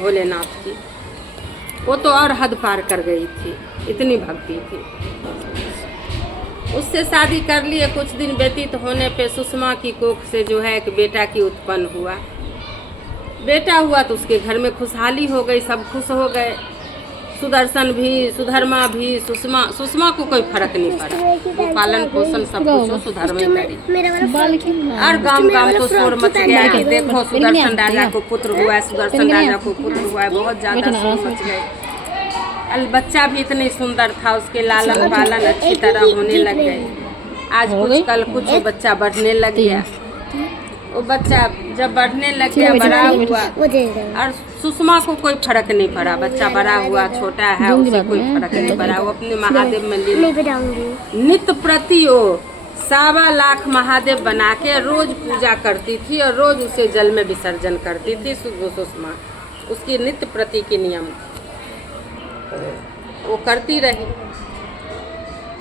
भोलेनाथ की। वो तो और हद पार कर गई थी, इतनी भक्ति थी। उससे शादी कर लिए। कुछ दिन व्यतीत होने पे सुषमा की कोख से जो है एक बेटा की उत्पन्न हुआ। बेटा हुआ तो उसके घर में खुशहाली हो गई, सब खुश हो गए। सुदर्शन भी, सुधर्मा भी, सुषमा को कोई फर्क नहीं पड़ा। वो पालन पोषण सब कुछ वो सुधर्मा करी। और गांव गांव तो शोर मच गया कि देखो सुदर्शन राजा को पुत्र हुआ है, सुदर्शन राजा को पुत्र हुआ है। बहुत ज्यादा शोर मच गए। बच्चा भी इतनी सुंदर था, उसके लालन पालन अच्छी तरह होने लग गए। आज कुछ कल कुछ वो बच्चा बढ़ने लग गया। वो बच्चा जब बढ़ने लग गया, बड़ा हुआ, और सुषमा को कोई फर्क नहीं पड़ा। बच्चा बड़ा हुआ, छोटा है, उसे कोई फर्क नहीं पड़ा। वो अपने महादेव में नित्य प्रति वो 1.25 लाख महादेव बना के रोज पूजा करती थी और रोज उसे जल में विसर्जन करती थी। सुषमा उसकी नित्य प्रति की नियम वो करती रही।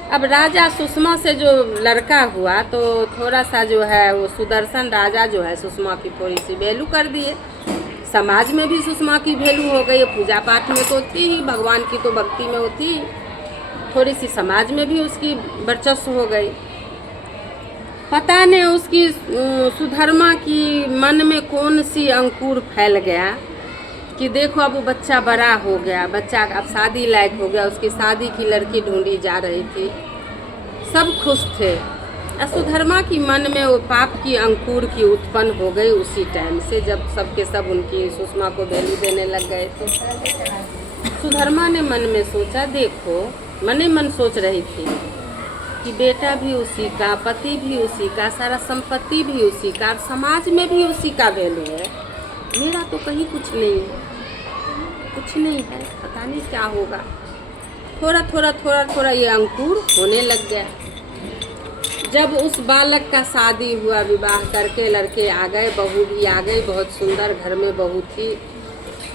अब राजा सुषमा से जो लड़का हुआ तो थोड़ा सा जो है वो सुदर्शन राजा जो है सुषमा की थोड़ी सी वैल्यू कर दिए। समाज में भी सुषमा की वैल्यू हो गई। पूजा पाठ में तो थी ही, भगवान की तो भक्ति में होती, थोड़ी सी समाज में भी उसकी वर्चस्व हो गई। पता नहीं उसकी सुधर्मा की मन में कौन सी अंकुर फैल गया कि देखो अब वो बच्चा बड़ा हो गया, बच्चा अब शादी लायक हो गया। उसकी शादी की लड़की ढूंढी जा रही थी, सब खुश थे। सुधर्मा की मन में वो पाप की अंकुर की उत्पन्न हो गई उसी टाइम से, जब सबके सब उनकी सुषमा को वैल्यू देने लग गए। तो सुधर्मा ने मन में सोचा, देखो मन ही मन सोच रही थी कि बेटा भी उसी का, पति भी उसी का, सारा संपत्ति भी उसी का, समाज में भी उसी का वैल्यू है। मेरा तो कहीं कुछ नहीं है, कुछ नहीं है, पता नहीं क्या होगा। थोड़ा ये अंकुर होने लग गया। जब उस बालक का शादी हुआ, विवाह करके लड़के आ गए, बहू भी आ गई, बहुत सुंदर घर में बहू थी,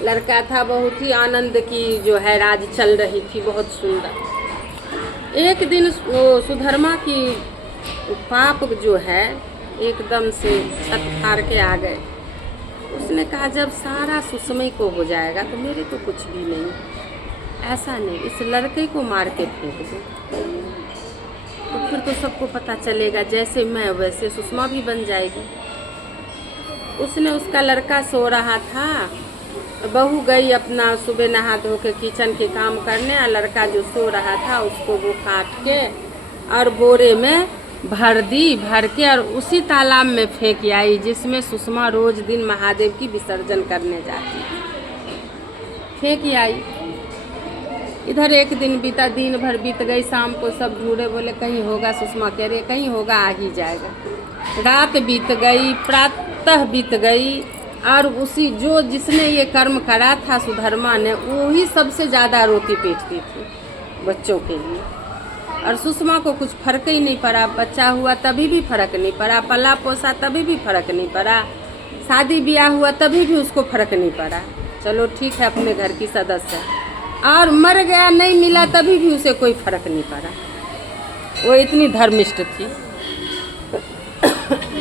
लड़का था, बहुत ही आनंद की जो है राज चल रही थी, बहुत सुंदर। एक दिन वो सुधर्मा की पाप जो है एकदम से छत फाड़ के आ गए। उसने कहा जब सारा सुषमा को हो जाएगा तो मेरे को कुछ भी नहीं, ऐसा नहीं, इस लड़के को मार के फेंक दो, तो फिर तो सबको पता चलेगा, जैसे मैं वैसे सुषमा भी बन जाएगी। उसने, उसका लड़का सो रहा था, बहू गई अपना सुबह नहा धो के किचन के काम करने, और लड़का जो सो रहा था उसको वो काट के और बोरे में भर दी, भर के और उसी तालाब में फेंक आई जिसमें सुषमा रोज दिन महादेव की विसर्जन करने जाती, फेंक आई। इधर एक दिन बीता, दिन भर बीत गई, शाम को सब ढूंढे, बोले कहीं होगा, सुषमा कह रही कहीं होगा, आ ही जाएगा। रात बीत गई, प्रातः बीत गई, और उसी जो जिसने ये कर्म करा था सुधर्मा ने, वो ही सबसे ज़्यादा रोती पीटती थी बच्चों के लिए। और सुषमा को कुछ फर्क ही नहीं पड़ा। बच्चा हुआ तभी भी फर्क नहीं पड़ा, पला पोसा तभी भी फर्क नहीं पड़ा, शादी ब्याह हुआ तभी भी उसको फर्क नहीं पड़ा। चलो ठीक है, अपने घर की सदस्य। और मर गया, नहीं मिला, तभी भी उसे कोई फर्क नहीं पड़ा। वो इतनी धर्मिष्ठ थी।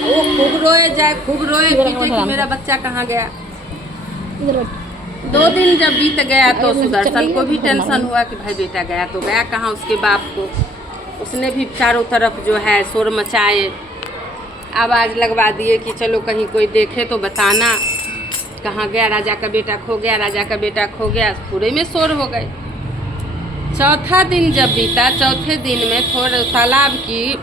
वो खूब रोए जाए, खूब रोए पीटे कि मेरा बच्चा कहाँ गया। 2 दिन जब बीत गया तो सुदर्शन को भी टेंशन हुआ कि भाई बेटा गया तो गया कहाँ, उसके बाप को। उसने भी चारों तरफ जो है शोर मचाए, आवाज़ लगवा दिए कि चलो कहीं कोई देखे तो बताना, कहाँ गया, राजा का बेटा खो गया, राजा का बेटा खो गया। पूरे में शोर हो गए। चौथा दिन जब बीता, चौथे दिन में थोड़ा तालाब की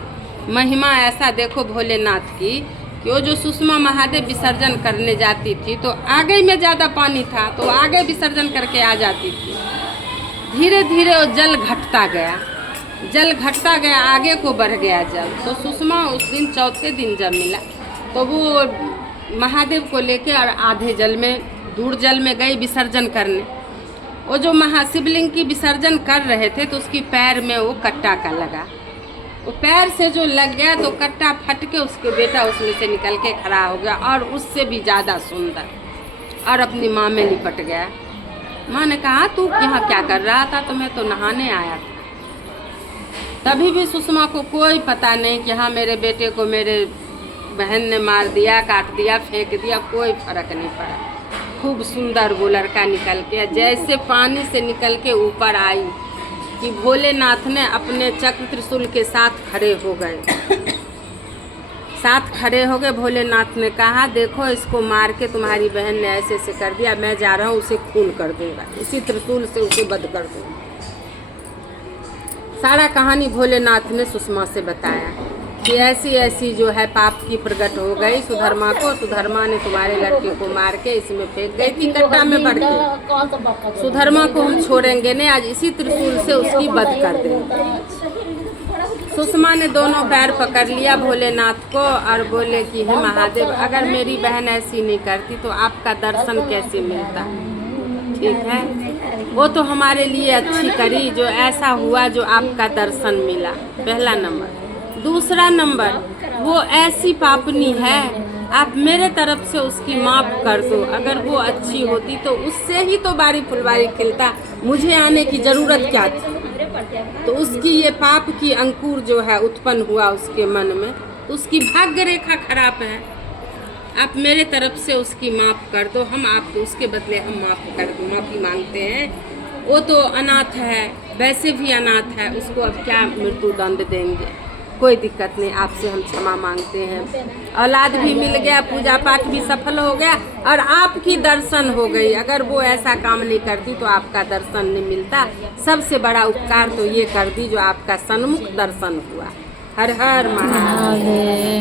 महिमा ऐसा देखो भोलेनाथ की कि वो जो सुषमा महादेव विसर्जन करने जाती थी तो आगे में ज़्यादा पानी था तो आगे विसर्जन करके आ जाती थी। धीरे धीरे वो जल घटता गया, जल घटता गया, आगे को बढ़ गया जल। तो सुषमा उस दिन चौथे दिन जब मिला तो वो महादेव को लेके और आधे जल में, दूर जल में गई विसर्जन करने। वो जो महाशिवलिंग की विसर्जन कर रहे थे तो उसकी पैर में वो कट्टा का लगा, वो पैर से जो लग गया तो कट्टा फट के उसके बेटा उसमें से निकल के खड़ा हो गया और उससे भी ज़्यादा सुंदर, और अपनी माँ में लिपट गया। माँ ने कहा तू यहाँ क्या कर रहा था? तो मैं तो नहाने आया था। तभी भी सुषमा को कोई पता नहीं कि हाँ मेरे बेटे को मेरे बहन ने मार दिया, काट दिया, फेंक दिया, कोई फर्क नहीं पड़ा। खूब सुंदर वो लड़का निकल के, जैसे पानी से निकल के ऊपर आई कि भोलेनाथ ने अपने चक्र त्रिशूल के साथ खड़े हो गए। साथ खड़े हो गए। भोलेनाथ ने कहा देखो इसको मार के तुम्हारी बहन ने ऐसे ऐसे कर दिया, मैं जा रहा हूँ उसे खून कर दूंगा, इसी त्रिशूल से उसे वध कर दूंगा। सारा कहानी भोलेनाथ ने सुषमा से बताया कि ऐसी ऐसी जो है पाप की प्रकट हो गई सुधर्मा को। सुधर्मा ने तुम्हारे लड़के को मार के इसमें फेंक गई थी गड्ढा में भर के। सुधर्मा को हम छोड़ेंगे नहीं, आज इसी त्रिशूल से उसकी वध कर देंगे। सुषमा ने दोनों पैर पकड़ लिया भोलेनाथ को और बोले कि हे महादेव, अगर मेरी बहन ऐसी नहीं करती तो आपका दर्शन कैसे मिलता। ठीक है, वो तो हमारे लिए अच्छी करी जो ऐसा हुआ जो आपका दर्शन मिला, पहला नंबर। दूसरा नंबर, वो ऐसी पापनी है, आप मेरे तरफ से उसकी माफ़ कर दो। अगर वो अच्छी होती तो उससे ही तो बारी फुलवारी खिलता, मुझे आने की ज़रूरत क्या थी। तो उसकी ये पाप की अंकुर जो है उत्पन्न हुआ उसके मन में, तो उसकी भाग्य रेखा खराब है। आप मेरे तरफ से उसकी माफ़ कर दो, हम आपको उसके बदले हम माफ़ी मांगते हैं। वो तो अनाथ है, वैसे भी अनाथ है, उसको अब क्या मृत्यु दंड देंगे, कोई दिक्कत नहीं, आपसे हम क्षमा मांगते हैं। औलाद भी मिल गया, पूजा पाठ भी सफल हो गया और आपकी दर्शन हो गई। अगर वो ऐसा काम नहीं करती तो आपका दर्शन नहीं मिलता। सबसे बड़ा उपकार तो ये कर दी जो आपका सन्मुख दर्शन हुआ। हर हर महादेव।